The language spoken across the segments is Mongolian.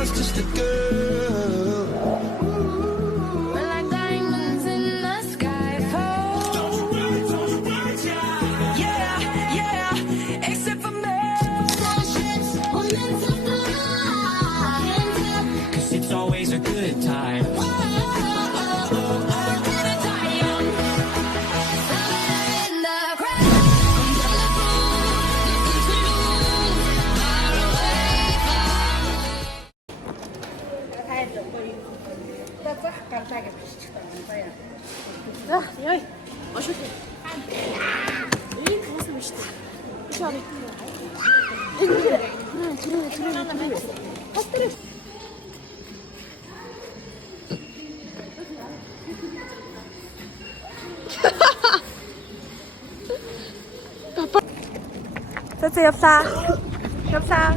was just a girl. We're like diamonds in the sky. Don't you worry, yeah. Yeah, yeah, except for me. Cause it's always a good time. За, яй. Ошоо. Ийм хөөс юм шүү дээ. Чи авъя. Түрээ. Хатар. За явлаа. Явлаа.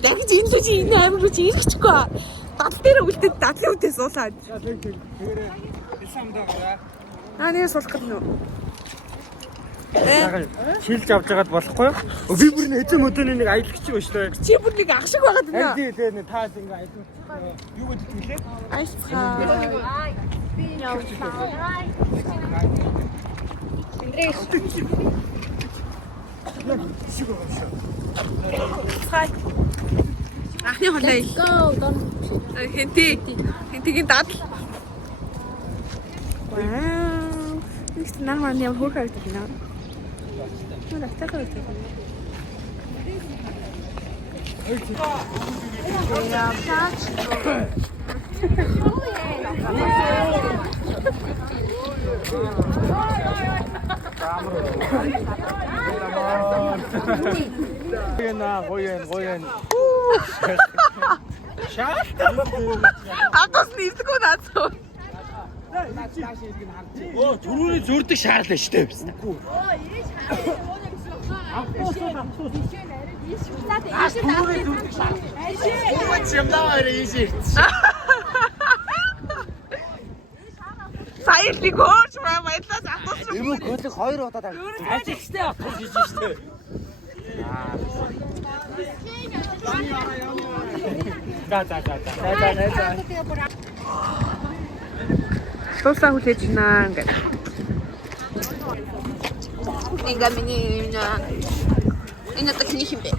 Дахиж энэ л чи энэ амир чи ирчихгүй. Дад дээр үлдээд дадлын үдээс суулаад. Нэг суулах гэдэг нөө. Шилж авч байгаад болохгүй юу? Би бүр нэг эзэн мөдөөний нэг аялагч юм шүү дээ. Чи бүр нэг ах шиг байгаад байна. Тийм нэг таас ингээ аялагч. Юу гэдэг вэ лээ? Айсхаа. Ахны холой. Хэнтигийн дадал. Вау. Нэг намаа юм хөөх харагдаж байна. Нүр атахаа өгдөг. Я плачу. Гоён. Шаал. Агаас нэрдэггүй наацуу. Оо, түрүүний зүрдэг шаарлаа штэ биз. Саялыг хөөж баялаас атуулсан. Юм гөлөг 2 удаа таг. Ажигчтэй атгаж хийж штэ. За. Тусаа хүлээж байна ингээд. Ингээ миний энэ тахны химбэ.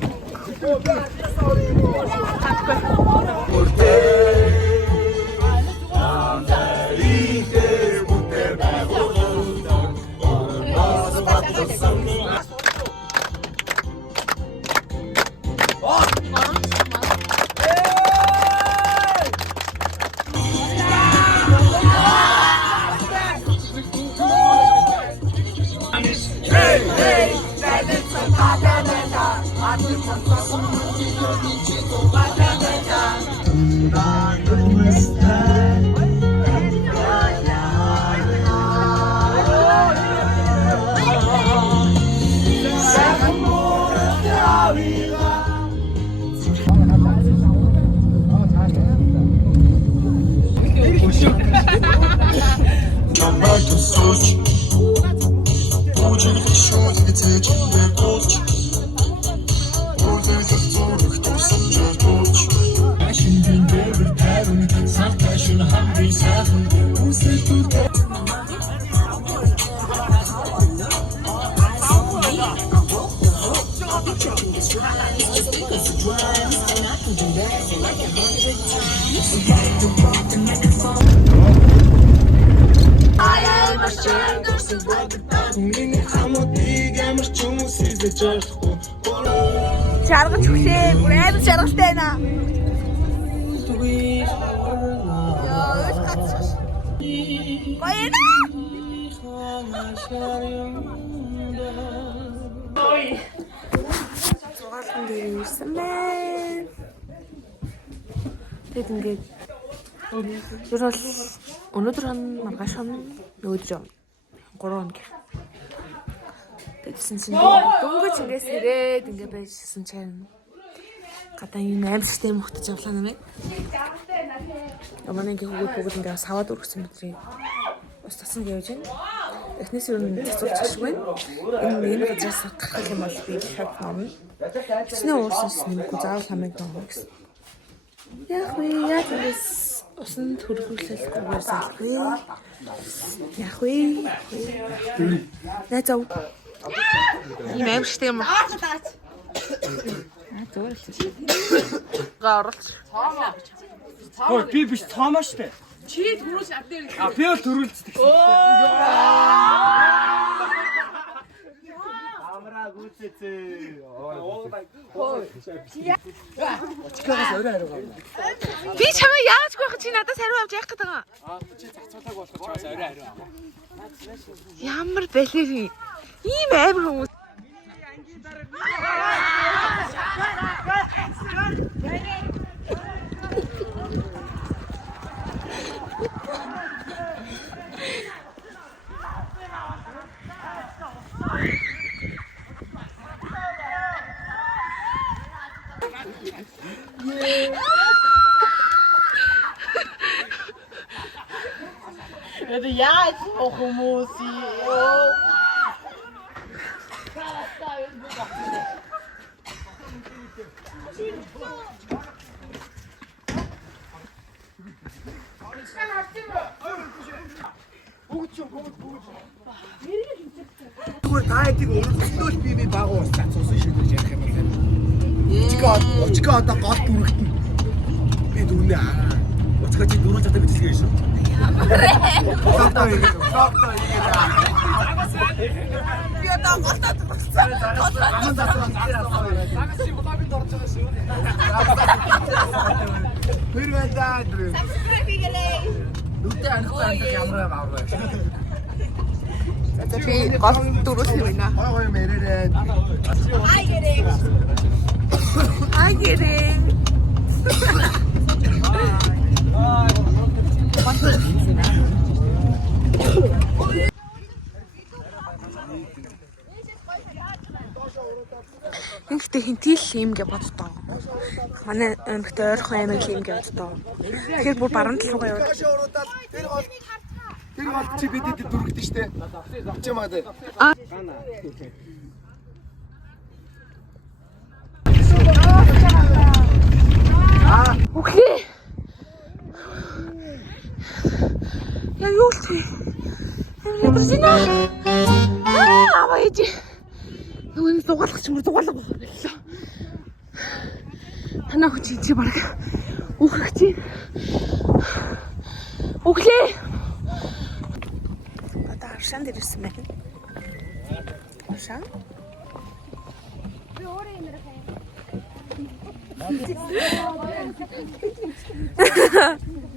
Чаргаж хүлээ. Бүр амар чаргалтай байна. Яа, гацчих. Гоёна. Ой. Зугаалхан дээр ирсэн байна. Тэгэд ингээд ер бол өнөөдөр маргааш нөгөөдөр 3 хоног. Тэгсэн чинь дөнгөж ингээс ирээд ингээ байжсэн чинь гадаа юм аимшигтэй мөхтөж явлаа нэмээ. Ямаа нэг хүүхэд бүгд ингээ саваад өргөсөн бидний ус тасан гэж байна. эхнээс юу нэг цацуулж ашгүй. Энэ газраас гарах юм бол би хав номно. Тэсний уусаас нэмэхгүй заавал хамаг номно гэсэн. Яг вэ яг this усан төргүүлэлгүйгээр салгүй. Яг вэ. Найзаа. Ийм аимшигтэй юм аа. Зүгээр л чи. Гарч. Хөөе би биш цаамаа штэ. Чи түрүүс ав дээр. А би бол төрүүлцдэг. Камера гүцээцээ. Очкоос өрөө хараа. Би чамаа яаж гойх чи надаас хариу авч яах гээд байгаа. Чи зацуулаагүй болох чамаас өрөө хараа. Ямар бэлэр ийм амар хүмүүс. Это я хумуси. Зүгээр та хэдийг өрөвдөлтөөл би баг уус цацуусан шиг гэж ярих юм байна. Өчгөө одоо гол бүрэгтэн. Би дүнээ аа. Өчгөө чи дөрөв жадаг бичлэгээ шүү. Фото хийгээд. Би одоо голтоо турсан. Аман дасран дээр. Лагас чи блогд орж байгаа шүү. Хүрвэдаа дрэ. Subscribe хийгээрэй. Нүдээ анхсан камера аваа. Би гол дөрөс юм байна. Гой мэрэрээ. I get it. Ихтэй хинтэл юм гэж боддоо. Манай эмэгтэй ойрхон аймаг юм гэж боддоо. Тэгэхээр бүр баруун талруугаа яваад. Тэр гол чи бидэд дүрэгдэн штэ. Чамаад. Окей. Я юлти. Я просина. Авааji. Нүг дугаалгач мөр дугаалга боллоо. Танаа хүч чи баг. Үхэх чи. Окей. Одоо авшаан дээр ирсэн байна. Авшаан. Би өөрөө юм ярих юм.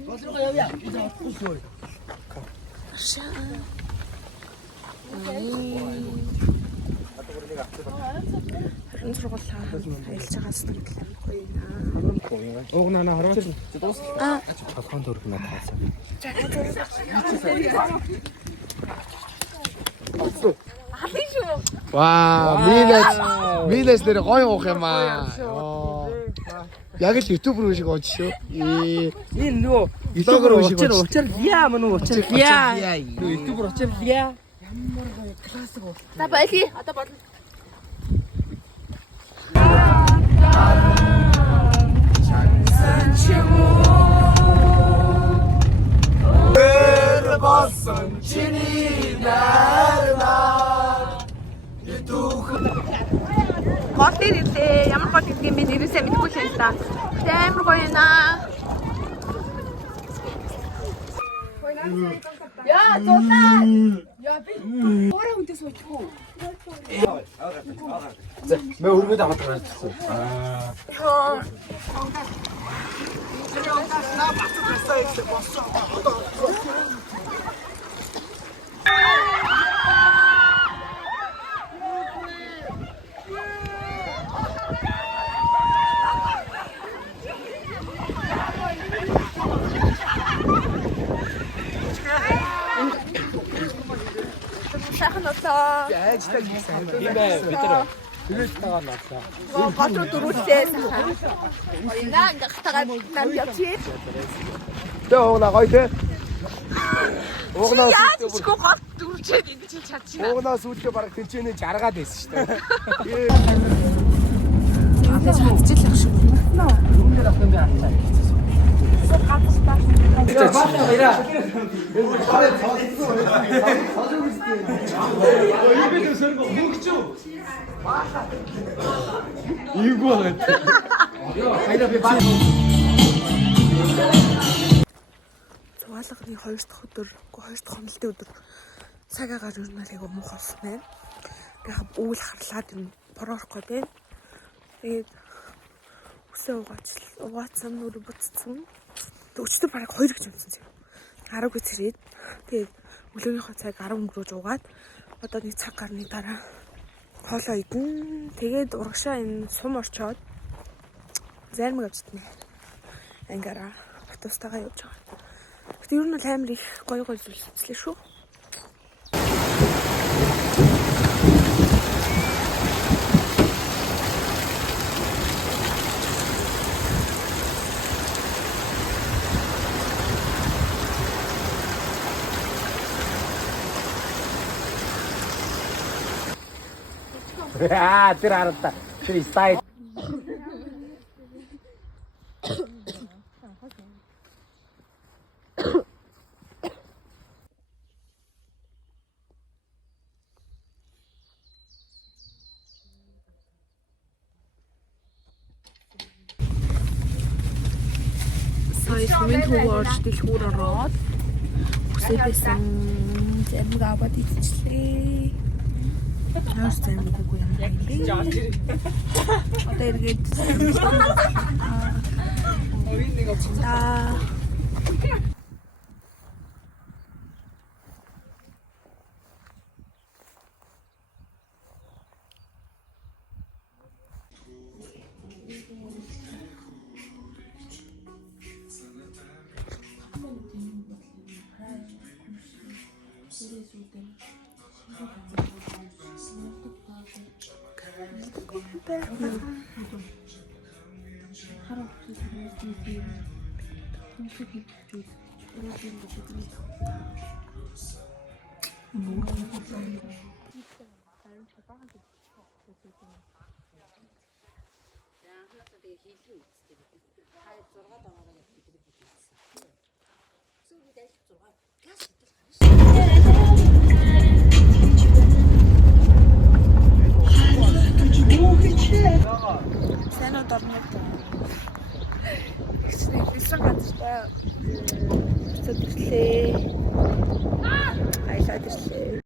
Болроо явъя. Би заахгүй. Авшаан. Харин сургуулаа аялж байгаас нэг гоё. Уугнаа хорвооч. Толгойн дөрөх надад хаасан. Ваа, минэс нэр гоё уух юм аа. Яг л ютубер шиг ууж шүү. Энэ нөгөө ютубер учир яа мөн учир яа. Ютубер учир яа. Ямар гоё классик уу. За байлгүй. Одоо болно. Басан чиний нарна. Гол дээр ирлээ. Ямар гол гэдгийг би нэрээсээ мэдэхгүй л юм да. Тэ амар гоё юм аа. Яа, зулаа. Яа би өөрөө хүнтэй суучихгүй. Мэ өргөд аваад гарчихсан. Сайхан болоо. Айжтай гэсэн. Тийм бай бид нар түрээс тагаа надлаа. Гол руу дөрүүлээ сайхан. Оёна ингээ хатагаад нам явчих. Тэ ууна гоё тэ. Уугнаас яаж ичгүй гол дүрчээд ингэж хийж чадчихна. Уугнаас үүдээ бараг тэнцэнэ жаргаад байсан шүү дээ. Тэгээд чадчихлах шүү. Цугаалганы 2 дахь өдөр, 2 дахь хонолтын өдөр цаг агаар юу нэг айгу муухай болсон байна. Яг үйл харлаад юм бороохгүй байна. Тэгээд үсээ угаацсан нүрэ буцсан. Өчтөр бараг 2 гэж юмсан зав. 10 гэж ирээд тэгээд өглөөгийнхөө цаг 10 өнгөрөөж угаад одоо нэг цаг гарны дараа хоолоо идэн. Тэгээд урагшаа энэ сум орчоод зармаг авчихна. Ангаараа автобустайгаа явж байгаа. Гэтэ ер нь бол амар их гоё зүйл үзлээ шүү. Тэр хараа. Тэр сайд. Сая сумын төвөөрч дэлгүүр ороод үсээ байсан зэрэг аваад идчихлээ. Яаж зэрэг үгүй юм бэ? Одоо эргээд сайн уу дорнод. Ихсэн газар та өсөрлөө.